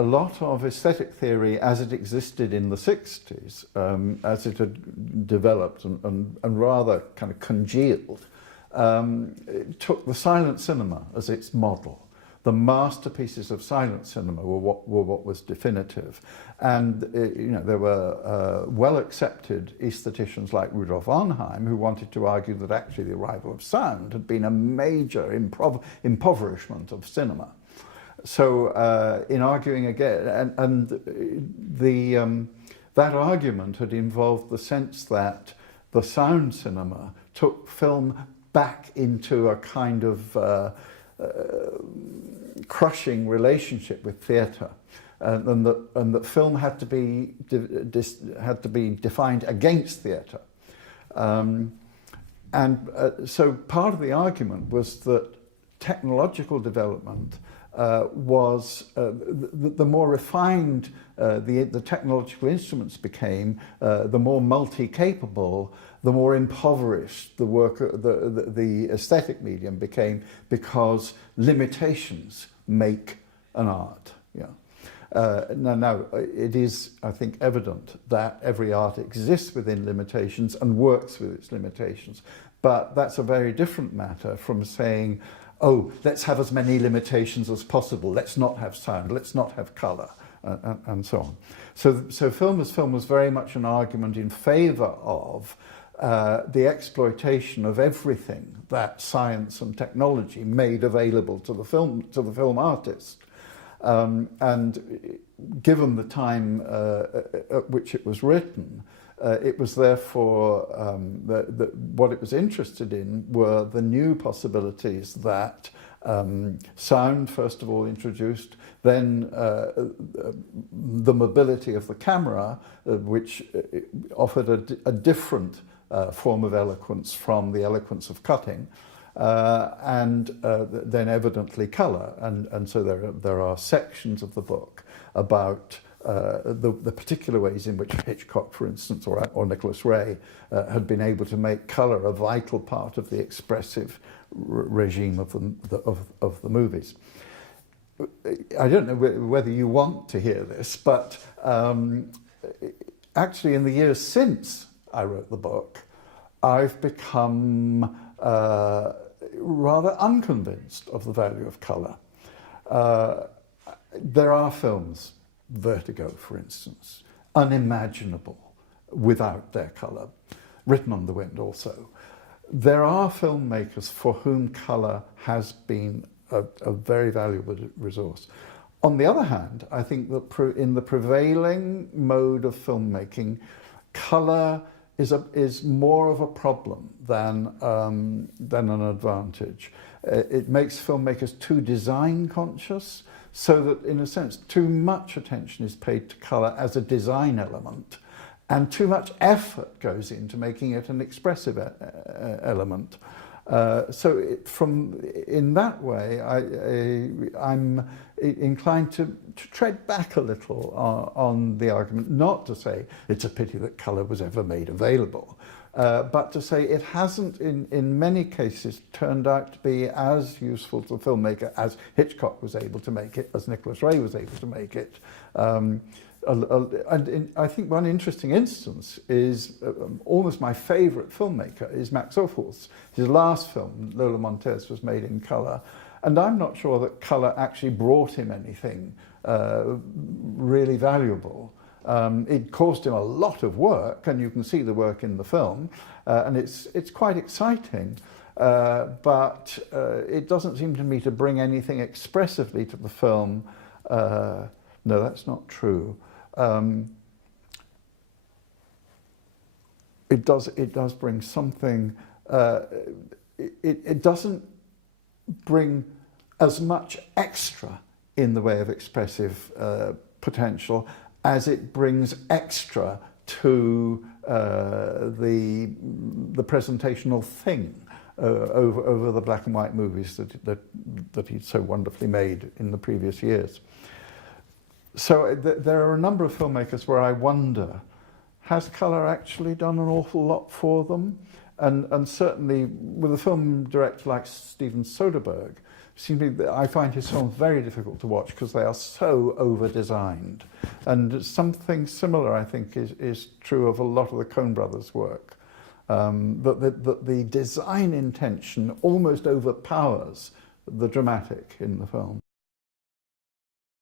a lot of aesthetic theory as it existed in the 60s, as it had developed and rather kind of congealed, it took the silent cinema as its model. The masterpieces of silent cinema were what was definitive. And there were well-accepted aestheticians like Rudolf Arnheim who wanted to argue that actually the arrival of sound had been a major impoverishment of cinema. So in arguing again, that argument had involved the sense that the sound cinema took film back into a kind of crushing relationship with theatre, and that film had to be defined against theatre, so part of the argument was that technological development was the more refined the technological instruments became, the more multi-capable, the more impoverished the work, the aesthetic medium became, because limitations make an art. Yeah. Now, it is, I think, evident that every art exists within limitations and works with its limitations, but that's a very different matter from saying, oh, let's have as many limitations as possible, let's not have sound, let's not have colour, and so on. So film as film was very much an argument in favour of the exploitation of everything that science and technology made available to the film artist. And given the time at which it was written, it was therefore what it was interested in were the new possibilities that sound, first of all, introduced, then the mobility of the camera, which offered a different form of eloquence from the eloquence of cutting, and then evidently colour. And so there are sections of the book about the particular ways in which Hitchcock, for instance, or Nicholas Ray had been able to make colour a vital part of the expressive regime of the movies. I don't know whether you want to hear this, but actually in the years since I wrote the book, I've become rather unconvinced of the value of colour. There are films, Vertigo, for instance, unimaginable without their colour. Written on the Wind also. There are filmmakers for whom colour has been a very valuable resource. On the other hand, I think that in the prevailing mode of filmmaking, colour is more of a problem than an advantage. It makes filmmakers too design conscious, so that in a sense too much attention is paid to colour as a design element, and too much effort goes into making it an expressive element. So in that way, I'm inclined to tread back a little on the argument, not to say it's a pity that colour was ever made available, but to say it hasn't in many cases turned out to be as useful to the filmmaker as Hitchcock was able to make it, as Nicholas Ray was able to make it. And I think one interesting instance is almost my favourite filmmaker is Max Ophuls. His last film, Lola Montez, was made in colour, and I'm not sure that colour actually brought him anything really valuable. It caused him a lot of work, and you can see the work in the film, and it's quite exciting, but it doesn't seem to me to bring anything expressively to the film. No, that's not true. It does bring something. It doesn't bring as much extra in the way of expressive potential as it brings extra to the presentational thing over the black and white movies that he'd so wonderfully made in the previous years. So there are a number of filmmakers where I wonder, has colour actually done an awful lot for them? And certainly with a film director like Steven Soderbergh, I find his films very difficult to watch because they are so over-designed. And something similar, I think, is true of a lot of the Coen brothers' work. That the design intention almost overpowers the dramatic in the film.